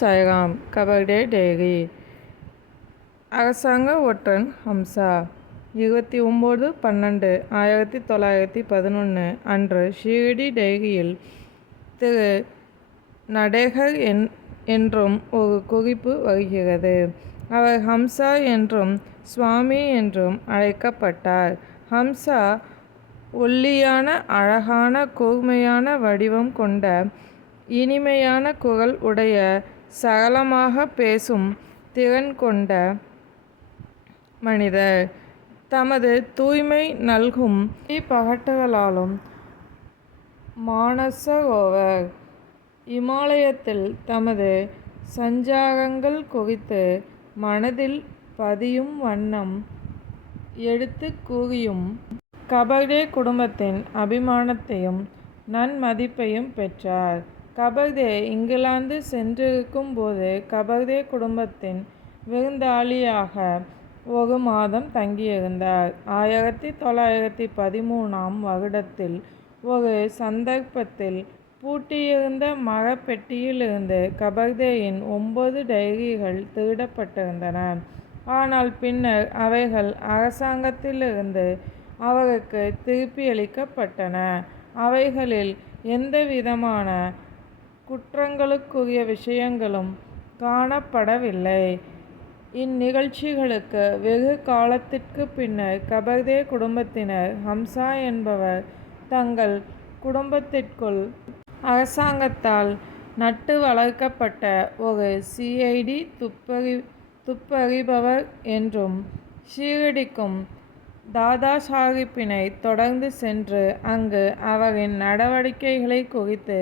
சைராம் கபர்டே டேரி அரசாங்க ஒற்றன் ஹம்சா. இருபத்தி ஒம்பது பன்னெண்டு ஆயிரத்தி தொள்ளாயிரத்தி பதினொன்று அன்று ஷீரடி டைரியில் திரு நடேகர் என் என்றும் ஒரு குறிப்பு வருகிறது. அவர் ஹம்சா என்றும் சுவாமி என்றும் அழைக்கப்பட்டார். ஹம்சா ஒல்லியான அழகான கூர்மையான வடிவம் கொண்ட இனிமையான குரல் உடைய சரளமாக பேசும் திறன் கொண்ட மனிதர். தமது தூய்மை நல்கும் பகட்டுகளாலும் மானசரோவர் இமாலயத்தில் தமது சஞ்சாரங்கள் குறித்து மனதில் பதியும் வண்ணம் எடுத்து கூறியும் கபர்டே குடும்பத்தின் அபிமானத்தையும் நன்மதிப்பையும் பெற்றார். கபர்தே இங்கிலாந்து சென்றிருக்கும் போது கபர்தே குடும்பத்தின் விருந்தாளியாக ஒரு மாதம் தங்கியிருந்தார். ஆயிரத்தி தொள்ளாயிரத்தி பதிமூணாம் வருடத்தில் ஒரு சந்தர்ப்பத்தில் பூட்டியிருந்த மரப்பெட்டியிலிருந்து கபர்தேயின் ஒன்பது டைரிகள் திருடப்பட்டிருந்தன. ஆனால் பின்னர் அவைகள் அரசாங்கத்திலிருந்து அவருக்கு திருப்பியளிக்கப்பட்டன. அவைகளில் எந்தவிதமான குற்றங்களுக்குரிய விஷயங்களும் காணப்படவில்லை. இந்நிகழ்ச்சிகளுக்கு வெகு காலத்திற்கு பின்னர் கபர்தே குடும்பத்தினர் ஹம்சா என்பவர் தங்கள் குடும்பத்திற்குள் அரசாங்கத்தால் நட்டு வளர்க்கப்பட்ட ஒரு சிஐடி துப்பறி துப்பறிபவர் என்றும் ஷீரடிக்கும் தாதா சாஹிப்பினை தொடர்ந்து சென்று அங்கு அவரின் நடவடிக்கைகளை குறித்து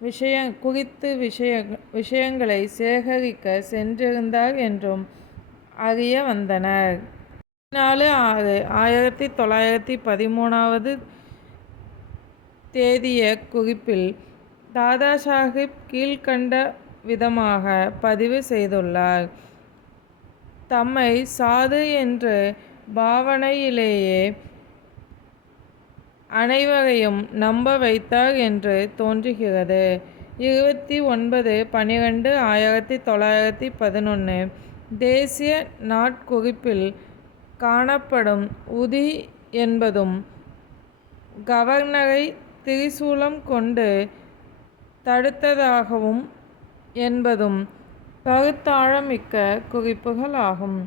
விஷய குறித்து விஷய விஷயங்களை சேகரிக்க சென்றிருந்தார் என்றும் அறிய வந்தனர். பதினாலு ஆறு ஆயிரத்தி தொள்ளாயிரத்தி பதிமூணாவது தேதிய குறிப்பில் தாதா சாஹிப் கீழ்கண்ட விதமாக பதிவு செய்துள்ளார். தம்மை சாது என்று பாவனையிலேயே அனைவரையும் நம்ப வைத்தார் என்று தோன்றுகிறது. இருபத்தி ஒன்பது பன்னிரெண்டு ஆயிரத்தி தொள்ளாயிரத்தி பதினொன்று தேசிய நாட்குறிப்பில் காணப்படும் உதி என்பதும் கவர்னரை திரிசூலம் கொண்டு தடுத்ததாகவும் என்பதும் கருத்தாழமிக்க குறிப்புகளாகும்.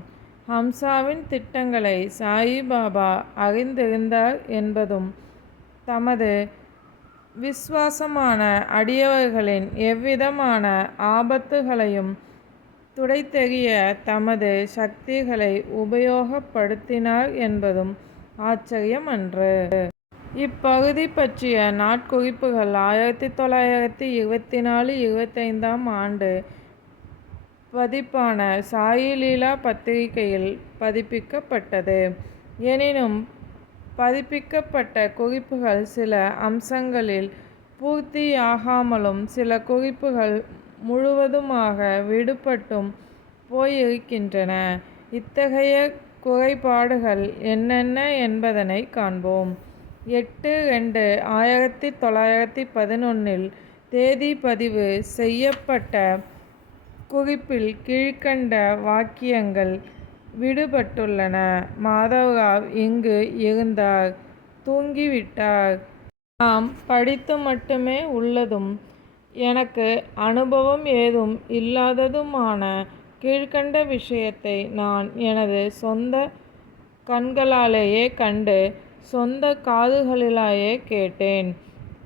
ஹம்சாவின் திட்டங்களை சாயிபாபா அறிந்திருந்தார் என்பதும் தமது விசுவாசமான அடியவர்களின் எவ்விதமான ஆபத்துகளையும் துடைத்தெறிய தமது சக்திகளை உபயோகப்படுத்தினார் என்பதும் ஆச்சரியம் அன்று. இப்பகுதி பற்றிய நாட்குறிப்புகள் ஆயிரத்தி தொள்ளாயிரத்தி இருபத்தி நாலு இருபத்தைந்தாம் ஆண்டு பதிப்பான சாயிலீலா பத்திரிகையில் பதிப்பிக்கப்பட்டது. எனினும் பதிப்பிக்கப்பட்ட குறிப்புகள் சில அம்சங்களில் பூர்த்தியாகாமலும் சில குறிப்புகள் முழுவதுமாக விடுபட்டும் போயிருக்கின்றன. இத்தகைய குறைபாடுகள் என்னென்ன என்பதனை காண்போம். எட்டு ரெண்டு ஆயிரத்தி தொள்ளாயிரத்தி பதினொன்றில் தேதி பதிவு செய்யப்பட்ட குறிப்பில் கீழ்கண்ட வாக்கியங்கள் விடுபட்டுள்ளன. மாதவராவ் இங்கு இருந்தார் தூங்கிவிட்டார். நாம் படித்து மட்டுமே உள்ளதும். எனக்கு அனுபவம் ஏதும் இல்லாததுமான கீழ்கண்ட விஷயத்தை நான் எனது சொந்த கண்களாலேயே கண்டு சொந்த காதுகளிலேயே கேட்டேன்.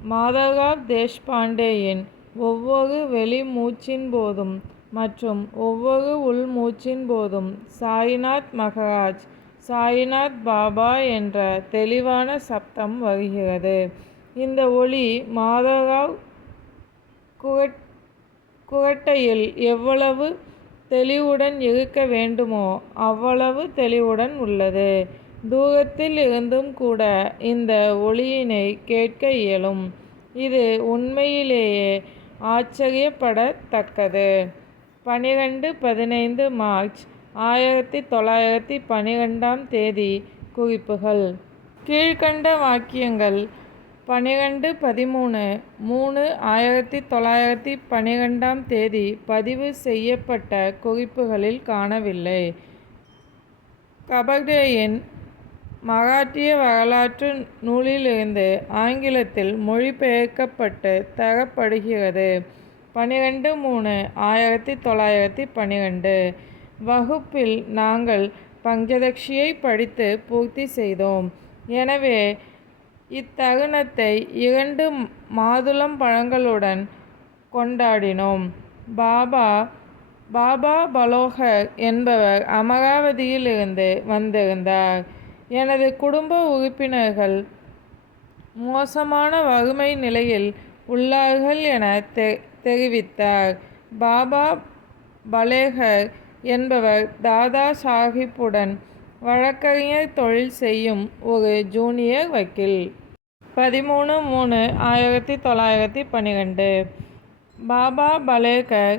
மாதவராவ் தேஷ்பாண்டேயின் ஒவ்வொரு வெளி மூச்சின் போதும் மற்றும் ஒவ்வொரு உள்மூச்சின் போதும் சாயிநாத் மகராஜ் சாயிநாத் பாபா என்ற தெளிவான சப்தம் வருகிறது. இந்த ஒளி மாதவராவ் குரட் குரட்டையில் எவ்வளவு தெளிவுடன் இருக்க வேண்டுமோ அவ்வளவு தெளிவுடன் உள்ளது. தூரத்தில் இருந்தும் கூட இந்த ஒளியினை கேட்க இயலும். இது உண்மையிலேயே ஆச்சரியப்படத்தக்கது. பனிரெண்டு பதினைந்து மார்ச் ஆயிரத்தி தொள்ளாயிரத்தி பனிரெண்டாம் தேதி குறிப்புகள். கீழ்கண்ட வாக்கியங்கள். பன்னிரெண்டு பதிமூணு மூணு ஆயிரத்தி தொள்ளாயிரத்தி பன்னிரெண்டாம் தேதி பதிவு செய்யப்பட்ட குறிப்புகளில் காணவில்லை. கபர்டேயின் மராட்டிய வரலாற்று நூலிலிருந்து ஆங்கிலத்தில் மொழிபெயர்க்கப்பட்டு தரப்படுகிறது. பன்னிரெண்டு மூணு ஆயிரத்தி தொள்ளாயிரத்தி பன்னிரெண்டு வகுப்பில் நாங்கள் பஞ்சதக்ஷியை படித்து பூர்த்தி செய்தோம். எனவே இத்தருணத்தை இரண்டு மாதுளம் பழங்களுடன் கொண்டாடினோம். பாபா பாபா பலோகர் என்பவர் அமராவதியிலிருந்து வந்திருந்தார். எனது குடும்ப உறுப்பினர்கள் மோசமான வறுமை நிலையில் உள்ளார்கள் என தெ தெரிவித்தார். பாபா பலேகர் என்பவர் தாதா சாஹிப்புடன் வழக்கறிஞர் தொழில் செய்யும் ஒரு ஜூனியர் வக்கீல். பதிமூணு மூணு ஆயிரத்தி தொள்ளாயிரத்தி பன்னிரெண்டு. பாபா பலேகர்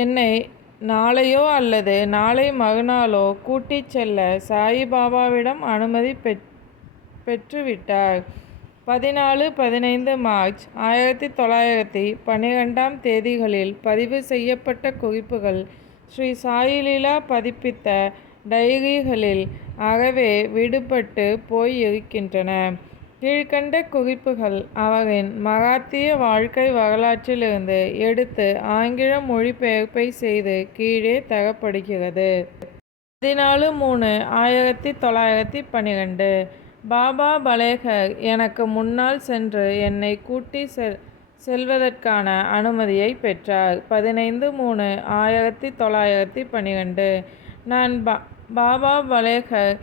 என்னை நாளையோ அல்லது நாளை மறுநாளோ கூட்டிச் செல்ல சாயிபாபாவிடம் அனுமதி பெற் பெற்றுவிட்டார். பதினாலு பதினைந்து மார்ச் ஆயிரத்தி தொள்ளாயிரத்தி பன்னிரெண்டாம் தேதிகளில் பதிவு செய்யப்பட்ட குறிப்புகள் ஸ்ரீ சாயிலீலா பதிப்பித்த டைரிகளில் அறவே விடுபட்டு போய் இருக்கின்றன கீழ்கண்ட குறிப்புகள் அவரின் மராத்திய வாழ்க்கை வரலாற்றிலிருந்து எடுத்து ஆங்கில மொழிபெயர்ப்பை செய்து கீழே தரப்படுகிறது. பதினாலு மூணு ஆயிரத்தி தொள்ளாயிரத்தி பன்னிரெண்டு பாபா பலேகர் எனக்கு முன்னால் சென்று என்னை கூட்டி செல் செல்வதற்கான அனுமதியை பெற்றார். பதினைந்து மூணு ஆயிரத்தி தொள்ளாயிரத்தி பன்னிரெண்டு நான் பா பாபா பலேகர்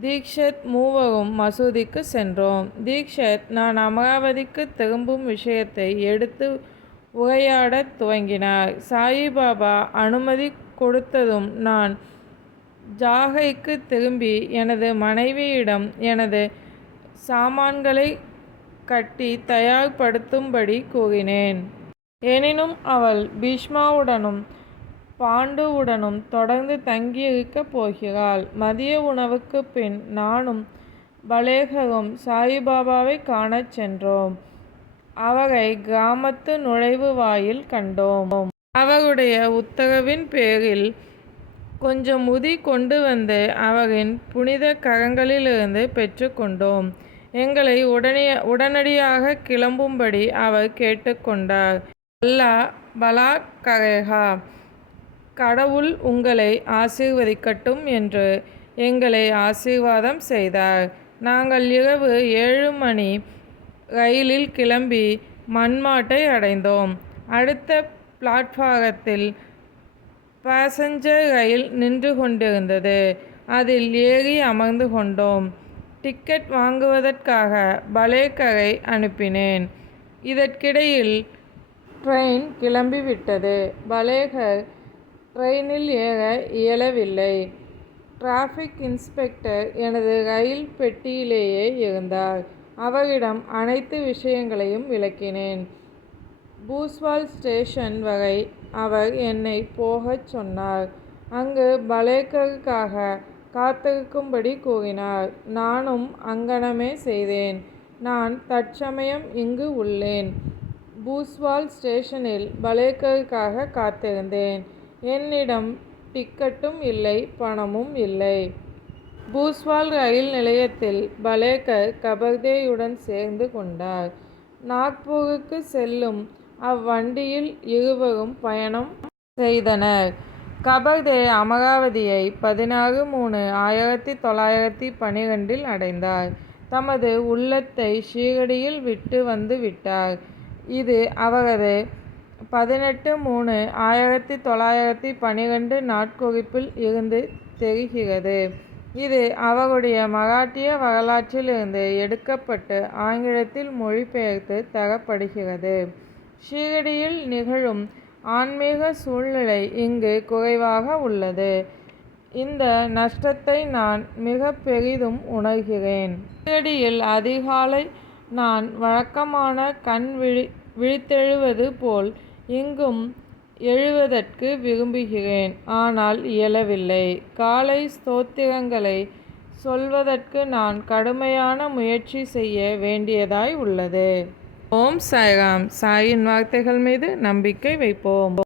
தீக்ஷத் மூவரும் மசூதிக்கு சென்றோம். தீக்ஷத் நான் அமராவதிக்கு திரும்பும் விஷயத்தை எடுத்து உரையாடத் துவங்கினார். சாயிபாபா அனுமதி கொடுத்ததும் நான் ஜாகைக்கு திரும்பி எனது மனைவியிடம் எனது சாமான்களை கட்டி தயார்படுத்தும்படி கூறினேன். எனினும் அவள் பீஷ்மாவுடனும் பாண்டுவுடனும் தொடர்ந்து தங்கியிருக்கப் போகிறாள். மதிய உணவுக்குப் பின் நானும் பலேகரும் சாயிபாபாவை காணச் சென்றோம். அவரை கிராமத்து நுழைவு வாயில் கண்டோம். அவருடைய உத்தரவின் பேரில் கொஞ்சம் முதி கொண்டு வந்து அவரின் புனித கரங்களிலிருந்து பெற்றுக்கொண்டோம் எங்களை உடனே உடனடியாக கிளம்பும்படி அவர் கேட்டுக்கொண்டார் அல்லா பலா கரேகா கடவுள் உங்களை ஆசீர்வதிக்கட்டும் என்று எங்களை ஆசீர்வாதம் செய்தார். நாங்கள் இரவு ஏழு மணி ரயிலில் கிளம்பி மண்மாட்டை அடைந்தோம். அடுத்த பிளாட்பாரத்தில் பாசஞ்சர் ரயில் நின்று கொண்டிருந்தது. அதில் ஏறி அமர்ந்து கொண்டோம். டிக்கெட் வாங்குவதற்காக பலேக்கரை அனுப்பினேன். இதற்கிடையில் ட்ரெயின் கிளம்பிவிட்டது. பலேகர் ட்ரெயினில் ஏற இயலவில்லை. டிராஃபிக் இன்ஸ்பெக்டர் எனது ரயில் பெட்டியிலேயே இருந்தார். அவரிடம் அனைத்து விஷயங்களையும் விளக்கினேன். பூஸ்வால் ஸ்டேஷன் வரை அவர் என்னை போகச் சொன்னார். அங்கு பலேக்கருக்காக காத்திருக்கும்படி கூறினார். நானும் அங்கனமே செய்தேன். நான் தற்சமயம் இங்கு உள்ளேன். பூஸ்வால் ஸ்டேஷனில் பலேக்கருக்காக காத்திருந்தேன். என்னிடம் டிக்கெட்டும் இல்லை பணமும் இல்லை. பூஸ்வால் ரயில் நிலையத்தில் பலேக்கர் கபர்தேயுடன் சேர்ந்து கொண்டார். நாக்பூருக்கு செல்லும் அவ்வண்டியில் இருவரும் பயணம் செய்தனர். கபர்தே அமராவதியை பதினாறு மூணு ஆயிரத்தி தொள்ளாயிரத்தி பனிரெண்டில் அடைந்தார். தமது உள்ளத்தை ஷீரடியில் விட்டு வந்து விட்டார். இது அவரது பதினெட்டு மூணு ஆயிரத்தி தொள்ளாயிரத்தி பனிரெண்டு நாட்குறிப்பில் இருந்து தெரிகிறது. இது அவருடைய மராட்டிய வரலாற்றிலிருந்து எடுக்கப்பட்டு ஆங்கிலத்தில் மொழிபெயர்த்து தரப்படுகிறது. ஷீரடியில் நிகழும் ஆன்மீக சூழ்நிலை இங்கு குறைவாக உள்ளது. இந்த நஷ்டத்தை நான் மிக பெரிதும் உணர்கிறேன். ஷீரடியில் அதிகாலை நான் வழக்கமான கண் விழி விழித்தெழுவது போல் இங்கும் எழுவதற்கு விரும்புகிறேன். ஆனால் இயலவில்லை. காலை ஸ்தோத்திரங்களை சொல்வதற்கு நான் கடுமையான முயற்சி செய்ய வேண்டியதாய் உள்ளது. ஓம் சாய்ராம். சாயின் வார்த்தைகள் மீது நம்பிக்கை வைப்போம்.